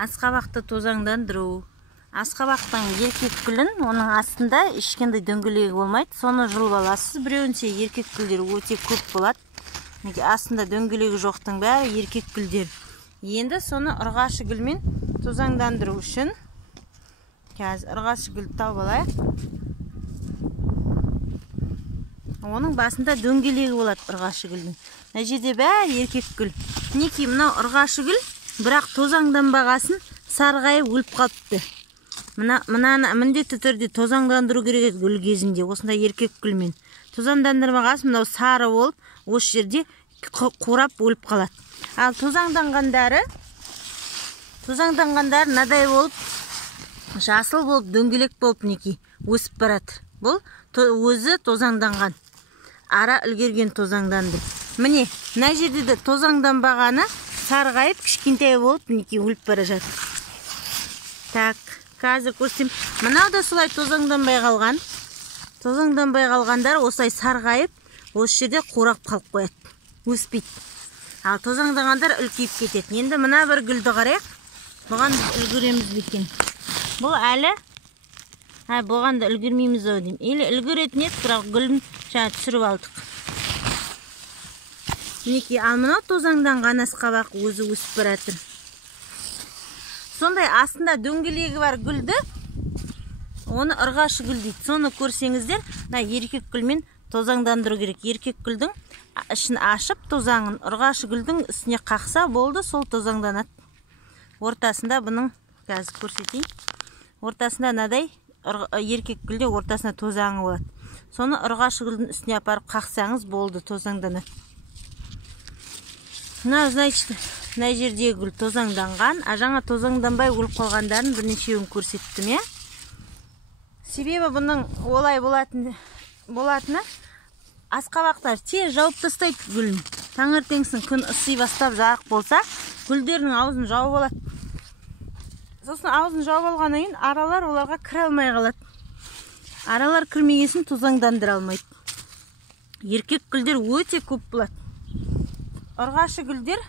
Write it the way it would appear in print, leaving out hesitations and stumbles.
Асқабақты тозаңдандыру. Асқабақтың еркек гүлін, оның астында ешкенде дөңгелегі болмайды. Соны жұлып аласыз. Біреуінше еркек гүлдер өте көп болады. Астында дөңгелегі жоқтың бәрі еркек гүлдер. Енді соны ұрғашы гүлмен тозаңдандыру үшін қазір ұрғашы гүл тауып алайық. Оның басында дөңгелегі болады ұрғашы гүлдің. Мына жерде бәрі еркек гүл. Мінекей мынау ұрғашы гүл, бірақ тозаңданбағасын сарғайып өліп қалыпты. Мынаны міндетті түрде тозаңдандыру керек гүл кезінде, осындай еркек гүлмен. Тозаңдандырмағасын мынау сары болып, осы жерде қурап өліп қалады. Ал тозаңданғандары надай болып, жасыл болып, дөңгелек болып мінекей өсіп барады. Бұл өзі тозаңданған. Ара үлгерген тозаңданды. Міне, мына жерде де тозаңданбағаны сарғайып, кішкентай болып, мінекей өліп бара жатыр. Так, қазір көрсем, мынау да солай тозаңданбай қалған. Тозаңданбай қалғандар осылай сарғайып, осы жерде қурап қалып қояды. Өспейді. Ал тозаңданғандар үлкейіп кетеді. Енді мына бір гүлді қарайық. Бұған үлгереміз екен. Бұл әлі бұған да үлгермейміз ау деймін. Или үлгеретін еді, бірақ гүлін жаңа түсіріп алдық. Мінекей, ал мынау тозаңданған асқабақ өзі өсіп баратыр. Сондай астында дөңгелегі бар гүлді, оны ұрғашы гүл дейді. Соны көрсеңіздер, еркек гүлмен тозаңдандыру керек. Еркек гүлдің ішін ашып, тозаңын ұрғашы гүлдің үстіне қақса болды, сол тозаңданады. Ортасында бұның, қазір көрсетейін. Ортасында надай еркек гүлде ортасына тозаңы болады. Соны ұрғашы гүлдің үстіне апарып қақсаңыз болды, тозаңданады. Значит, мына жердегі гүл тозаңданған, жаңа тозаңданбай өліп қалғандарын бірнешеуін көрсеттім, е? Себебі бұның олай болатыны асқабақтар тез жауып тастайды гүлін. Таңертеңсің күн ысы бастап жарық болса, гүлдерінің аузын жауып алады. Сосын аузын жауып алғаннан кейін аралар оларға кіре алмай қалады. Аралар кірмегесін тозаңдандыра алмайды. Еркек гүлдер өте көп болады. Ұрғашы гүлдер